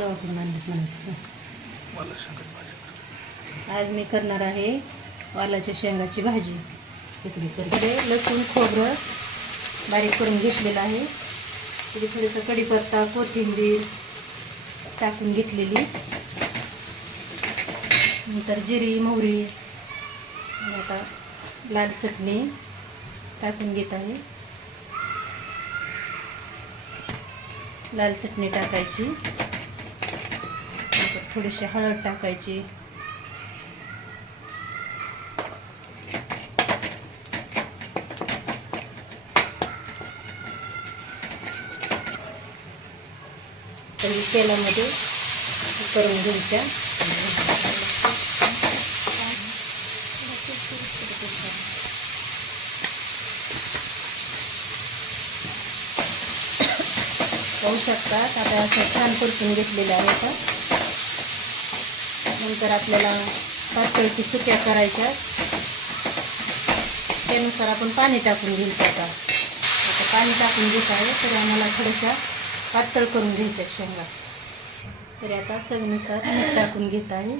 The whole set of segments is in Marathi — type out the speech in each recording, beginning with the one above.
म्हणायचं आज मी करणार आहे वालाच्या शेंगाची भाजी. इकडे करते लसूण खोबरं बारीक करून घेतलेलं आहे. इथे थोडंसं कढीपत्ता कोथिंबीर टाकून घेतलेली. नंतर जिरी मोहरी आता लाल चटणी टाकून घेत आहे. लाल चटणी टाकायची. थोडीशी हळद टाकायची. तेलामध्ये करून घ्यायच्या. पाहू शकतात आता असं छान परतून घेतलेलं आहे. आता नंतर आपल्याला पातळकी सुक्या करायच्या. त्यानुसार आपण पाणी टाकून घ्यायचं आता. आता पाणी टाकून घेत आहे तर आम्हाला थोड्याशा पातळ करून घ्यायच्या शेंगा. तरी आता चवीनुसार मीठ टाकून घेत आहे.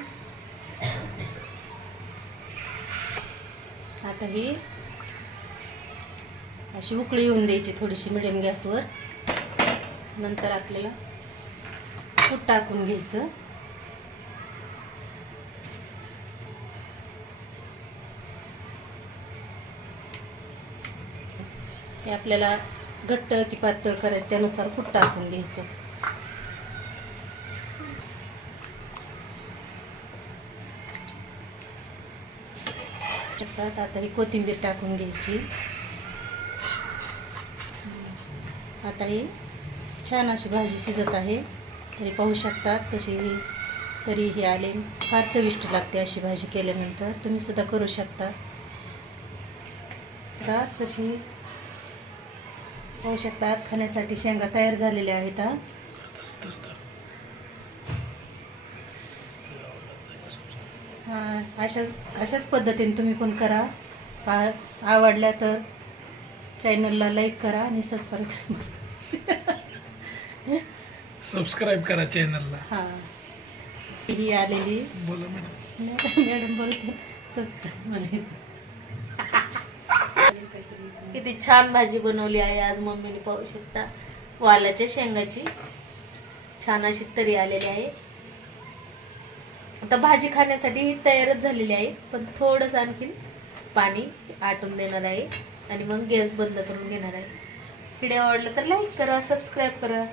आता ही अशी उकळी येऊन द्यायची थोडीशी मिडियम गॅसवर. नंतर आपल्याला कूट टाकून घ्यायचं. हे आपल्याला घट्ट की पातळ करायचं त्यानुसार कूट टाकून घ्यायचं. त्यात आता ही कोथिंबीर टाकून घ्यायची. आता ही छान अशी भाजी शिजत आहे. तरी पाहू शकतात कशी ही तरी ही आले. फार चविष्ट लागते अशी भाजी केल्यानंतर. तुम्ही सुद्धा करू शकता. तशी पाहू शकता खाण्यासाठी शेंगा तयार झालेल्या आहेत हा. अशाच अशाच पद्धतीने तुम्ही पण करा. आवडल्या तर चॅनलला लाईक करा आणि सबस्क्राईब करा. सबस्क्राईब करा चॅनलला हां. ही आलेली. बोला मॅडम. मॅडम मॅडम बोलते सबस्क्राईब म्हणे. किती छान भाजी बनवली आहे आज मम्मीने पाहू शकता. वालाच्या शेंगाची छान अशी तरी आलेली आहे. आता भाजी खाण्यासाठी ही तयारच झालेली आहे पण थोडंसं आणखीन पाणी आटून देणार आहे आणि मग गॅस बंद करून घेणार आहे. व्हिडिओ आवडला तर लाईक करा सबस्क्राईब करा.